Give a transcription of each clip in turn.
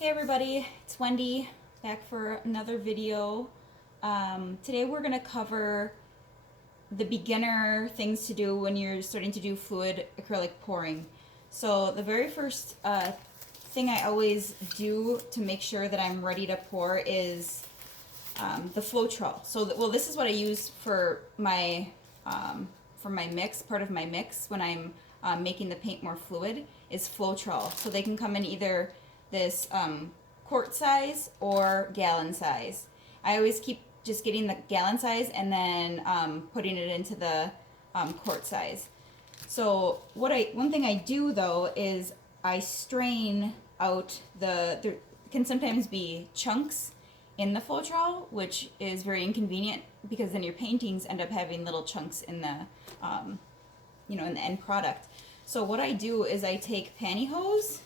Hey everybody, it's Wendy back for another video. Today we're going to cover the beginner things to do when you're starting to do fluid acrylic pouring. So the very first thing I always do to make sure that I'm ready to pour is the Floetrol. So this is what I use for my mix, part of my mix when I'm making the paint more fluid is Floetrol. So they can come in either this quart size or gallon size. I always keep just getting the gallon size and then putting it into the quart size. So one thing I do though is I strain out there can sometimes be chunks in the Floetrol, which is very inconvenient because then your paintings end up having little chunks in the in the end product. So what I do is I take pantyhose,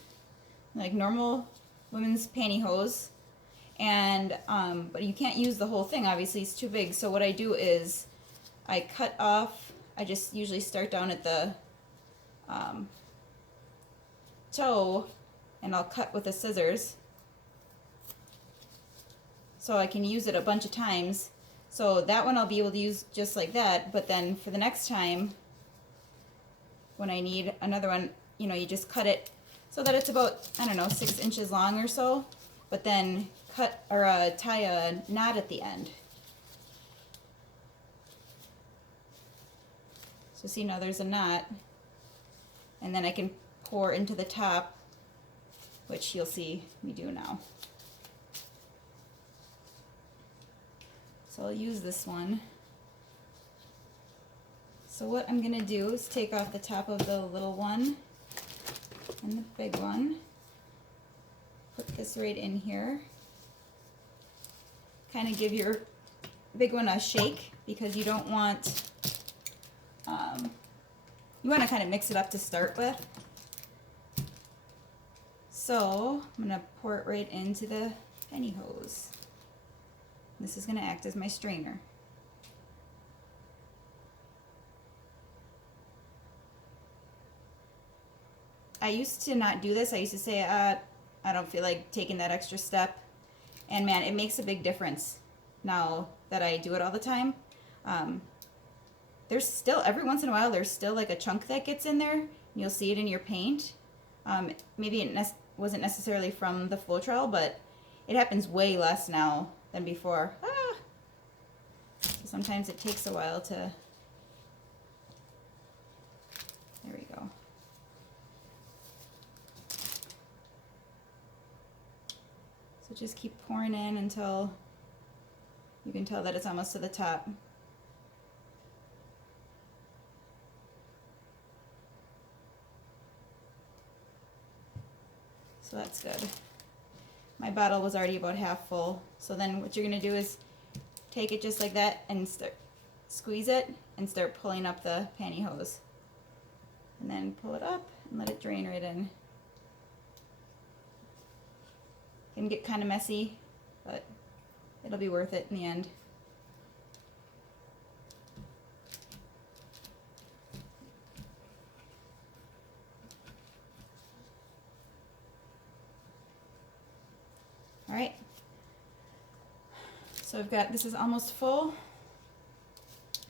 like normal women's pantyhose, and but you can't use the whole thing, obviously it's too big. So what I do is I cut off, I just usually start down at the toe, and I'll cut with the scissors so I can use it a bunch of times. So that one I'll be able to use just like that, but then for the next time when I need another one, you just cut it so that it's about, I don't know, 6 inches long or so, but then cut or tie a knot at the end. So see, now there's a knot, and then I can pour into the top, which you'll see me do now. So I'll use this one. So what I'm going to do is take off the top of the little one and the big one. Put this right in here. Kind of give your big one a shake because you don't want, you want to kind of mix it up to start with. So I'm going to pour it right into the pantyhose. This is going to act as my strainer. I used to not do this. I used to say, I don't feel like taking that extra step. And man, it makes a big difference now that I do it all the time. There's still, every once in a while, there's still like a chunk that gets in there. You'll see it in your paint. Maybe it wasn't necessarily from the Floetrol, but it happens way less now than before. So sometimes it takes a while to, there we go. So just keep pouring in until you can tell that it's almost to the top. So that's good. My bottle was already about half full. So then what you're going to do is take it just like that and squeeze it and start pulling up the pantyhose. And then pull it up and let it drain right in. It can get kind of messy, but it'll be worth it in the end. All right. So I've got, this is almost full.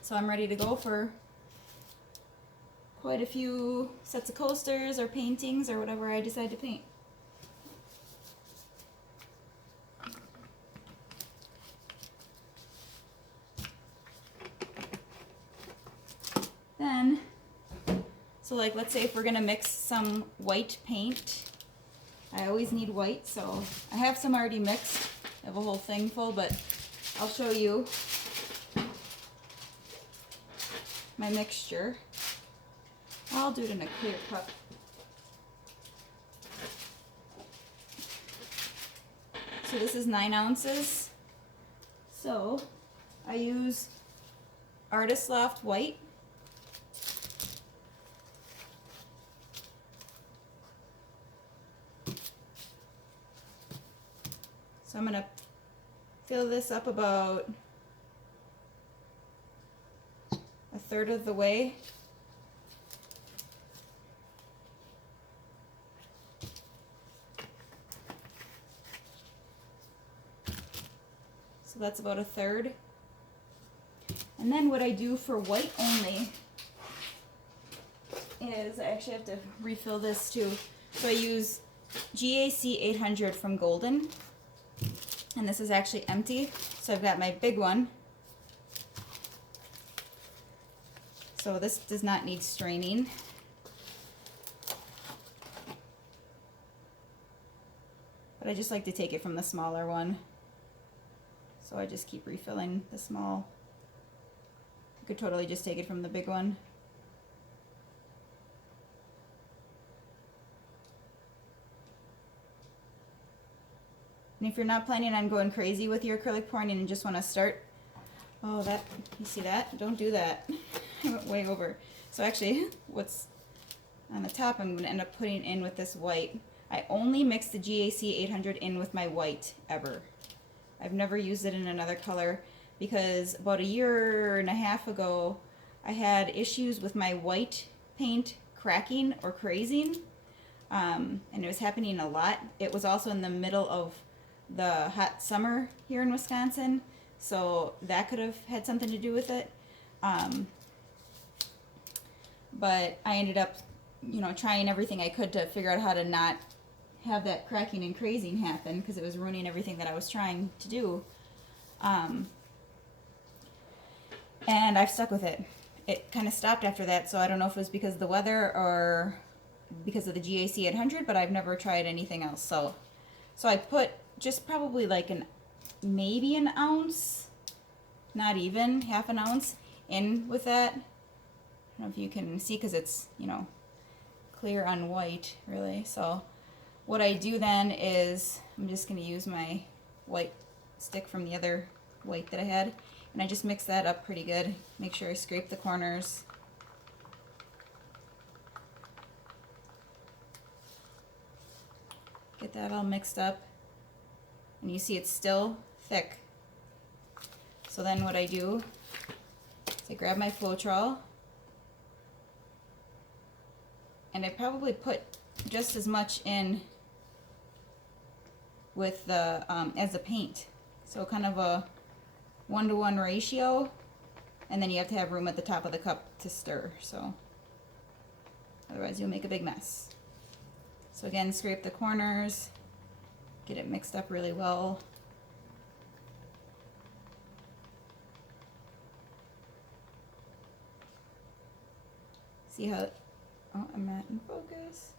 So I'm ready to go for quite a few sets of coasters or paintings or whatever I decide to paint. Then, so like let's say if we're gonna mix some white paint, I always need white, so I have some already mixed. I have a whole thing full, but I'll show you my mixture. I'll do it in a clear cup. So this is 9 ounces. So I use Artist Loft white. So I'm going to fill this up about 1/3 of the way. So that's about a third. And then what I do for white only is I actually have to refill this too. So I use GAC 800 from Golden. And this is actually empty. So I've got my big one. So this does not need straining. But I just like to take it from the smaller one. So I just keep refilling the small. You could totally just take it from the big one. And if you're not planning on going crazy with your acrylic pouring and you just want to start, oh, that, you see that? Don't do that. I went way over. So actually, what's on the top I'm going to end up putting in with this white. I only mix the GAC 800 in with my white ever. I've never used it in another color because about a year and a half ago I had issues with my white paint cracking or crazing, and it was happening a lot. It was also in the middle of the hot summer here in Wisconsin, so that could have had something to do with it. But I ended up, you know, trying everything I could to figure out how to not have that cracking and crazing happen because it was ruining everything that I was trying to do. And I've stuck with it. It kind of stopped after that, so I don't know if it was because of the weather or because of the GAC 800, but I've never tried anything else. So I put just probably like maybe an ounce, not even half an ounce in with that. I don't know if you can see because it's, you know, clear on white really. So what I do then is I'm just going to use my white stick from the other white that I had, and I just mix that up pretty good. Make sure I scrape the corners. Get that all mixed up, and you see it's still thick. So then what I do is I grab my Floetrol, and I probably put just as much in with the as the paint, so kind of a 1-to-1 ratio, and then you have to have room at the top of the cup to stir, so otherwise you'll make a big mess. So again, scrape the corners, get it mixed up really well. See how, oh, I'm not in focus.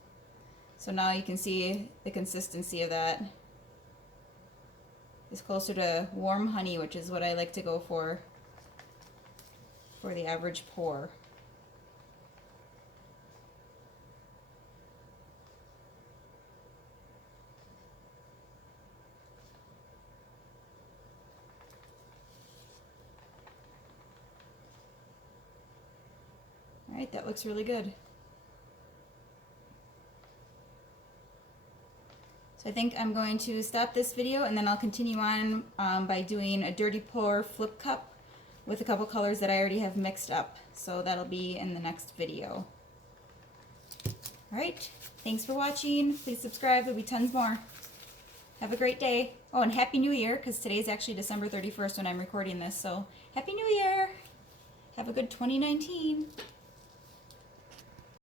So now you can see the consistency of that. It's closer to warm honey, which is what I like to go for the average pour. All right, that looks really good. So I think I'm going to stop this video and then I'll continue on by doing a dirty pour flip cup with a couple colors that I already have mixed up. So that'll be in the next video. All right, thanks for watching. Please subscribe, there'll be tons more. Have a great day. Oh, and Happy New Year, because today's actually December 31st when I'm recording this. So Happy New Year. Have a good 2019.